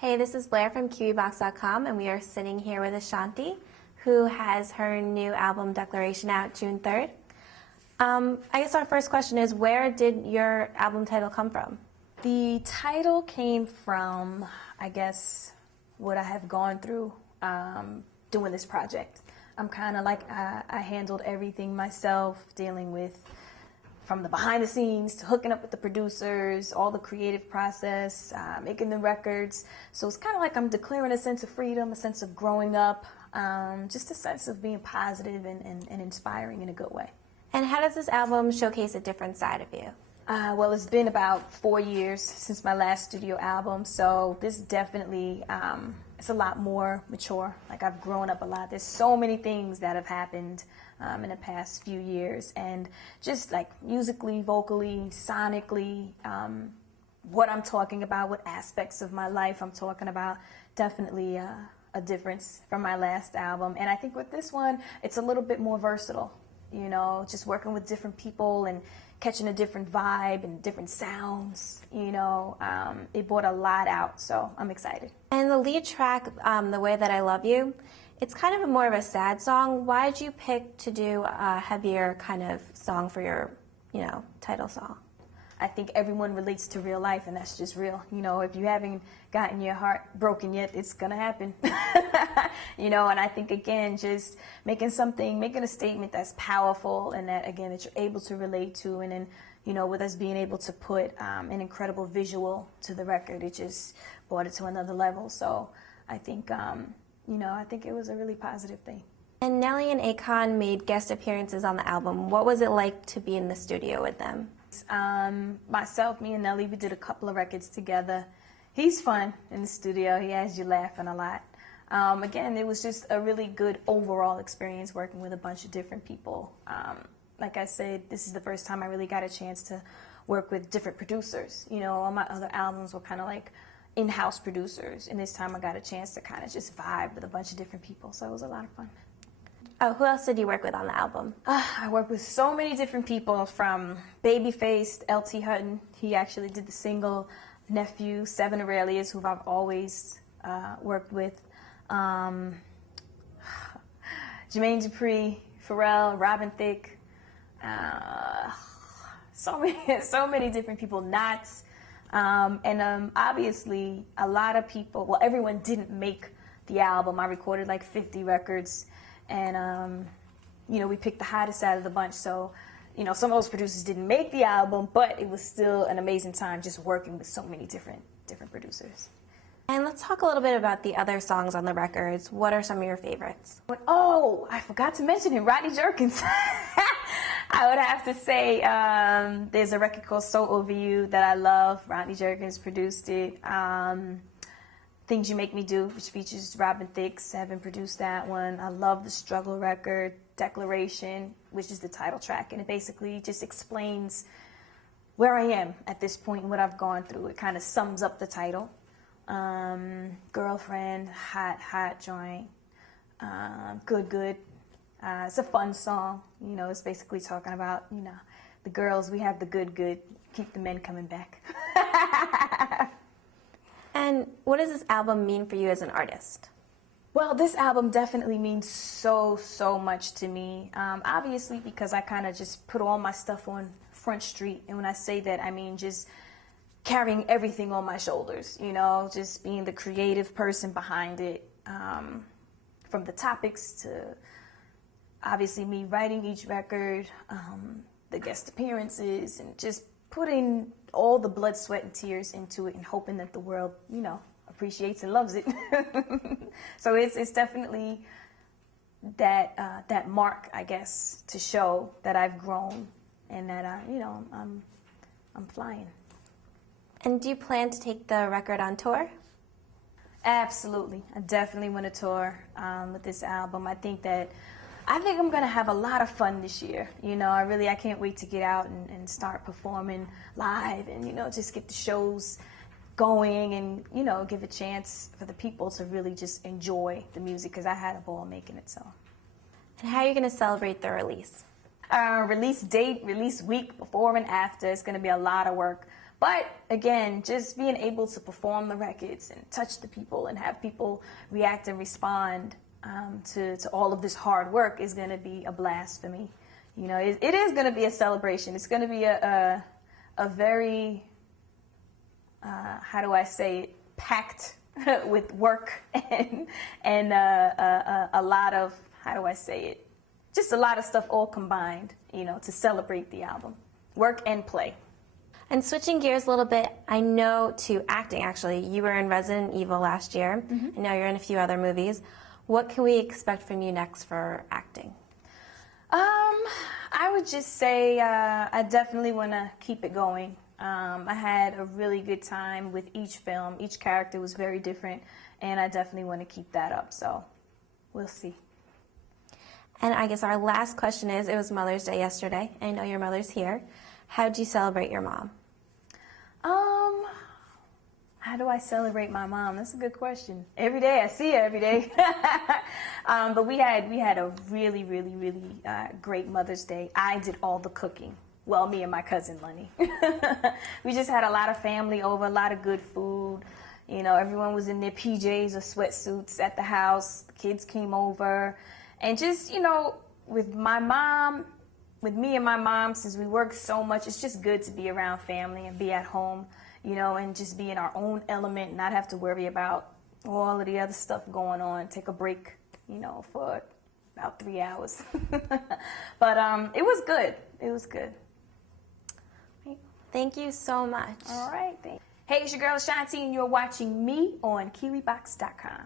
Hey, this is Blair from QBbox.com, and we are sitting here with Ashanti, who has her new album, Declaration, out June 3rd. I guess our first question is, where did your album title come from? The title came from, I guess, what I have gone through doing this project. I'm kind of like, I handled everything myself, dealing with from the behind the scenes to hooking up with the producers, all the creative process, making the records. So it's kind of like I'm declaring a sense of freedom, a sense of growing up, just a sense of being positive and inspiring in a good way. And how does this album showcase a different side of you? Well, it's been about 4 years since my last studio album, so this definitely, it's a lot more mature. Like, I've grown up a lot. There's so many things that have happened in the past few years, and just like musically, vocally, sonically, what I'm talking about, what aspects of my life I'm talking about, definitely a difference from my last album. And I think with this one, it's a little bit more versatile, you know, just working with different people and catching a different vibe and different sounds, you know. It brought a lot out, so I'm excited. And the lead track, The Way That I Love You, it's kind of more of a sad song. Why did you pick to do a heavier kind of song for your, you know, title song? I think everyone relates to real life, and that's just real. You know, if you haven't gotten your heart broken yet, it's gonna happen. You know, and I think, again, just making a statement that's powerful and that, again, that you're able to relate to, and then, you know, with us being able to put an incredible visual to the record, it just brought it to another level. So I think, you know, I think it was a really positive thing. And Nelly and Akon made guest appearances on the album. What was it like to be in the studio with them? Myself, me and Nelly, we did a couple of records together. He's fun in the studio. He has you laughing a lot. Again, it was just a really good overall experience working with a bunch of different people. Like I said, this is the first time I really got a chance to work with different producers. You know, all my other albums were kind of like in-house producers, and this time I got a chance to kind of just vibe with a bunch of different people, so it was a lot of fun. Oh, who else did you work with on the album? I worked with so many different people, from Babyface, L.T. Hutton. He actually did the single. Nephew, Seven Aurelius, who I've always worked with. Jermaine Dupri, Pharrell, Robin Thicke. So many different people. Knots. And obviously, a lot of people, well, everyone didn't make the album. I recorded like 50 records. And, you know, we picked the hottest out of the bunch. So, you know, some of those producers didn't make the album, but it was still an amazing time just working with so many different producers. And let's talk a little bit about the other songs on the records. What are some of your favorites? Oh, I forgot to mention him, Rodney Jerkins. I would have to say there's a record called So Over You that I love. Rodney Jerkins produced it. Things You Make Me Do, which features Robin Thicke. Seven produced that one. I love the Struggle record, Declaration, which is the title track, and it basically just explains where I am at this point and what I've gone through. It kind of sums up the title. Girlfriend, hot joint, good. It's a fun song. You know, it's basically talking about, you know, the girls, we have the good, keep the men coming back. And what does this album mean for you as an artist? Well, this album definitely means so much to me. Obviously, because I kind of just put all my stuff on Front Street. And when I say that, I mean just carrying everything on my shoulders, you know, just being the creative person behind it. From the topics to, obviously, me writing each record, the guest appearances, and just putting all the blood, sweat, and tears into it and hoping that the world, you know, appreciates and loves it. So it's definitely that mark, I guess, to show that I've grown and that you know, I'm flying. And do you plan to take the record on tour? Absolutely. I definitely want to tour with this album. I think I'm going to have a lot of fun this year. You know, I can't wait to get out and start performing live and, you know, just get the shows going and, you know, give a chance for the people to really just enjoy the music, because I had a ball making it. So. And how are you going to celebrate the release? Release date, release week, before and after. It's going to be a lot of work. But again, just being able to perform the records and touch the people and have people react and respond to all of this hard work is going to be a blast for me. You know, it is going to be a celebration. It's going to be a very, how do I say it, packed with work and a lot of, how do I say it, just a lot of stuff all combined, you know, to celebrate the album. Work and play. And switching gears a little bit, I know to acting, actually. You were in Resident Evil last year. I know you're in a few other movies. What can we expect from you next for acting? I would just say I definitely want to keep it going. I had a really good time with each film. Each character was very different, and I definitely want to keep that up. So we'll see. And I guess our last question is, it was Mother's Day yesterday. I know your mother's here. How'd you celebrate your mom? How do I celebrate my mom? That's a good question. Every day, I see her every day. But we had a really, really, really great Mother's Day. I did all the cooking. Well, me and my cousin Lenny. We just had a lot of family over, a lot of good food. You know, everyone was in their PJs or sweatsuits at the house. The kids came over. And just, you know, with my mom, with me and my mom, since we work so much, it's just good to be around family and be at home, you know, and just be in our own element, not have to worry about all of the other stuff going on. Take a break, you know, for about 3 hours. But it was good. It was good. Thank you so much. All right. Thanks. Hey, it's your girl Ashanti, and you're watching me on KiwiBox.com.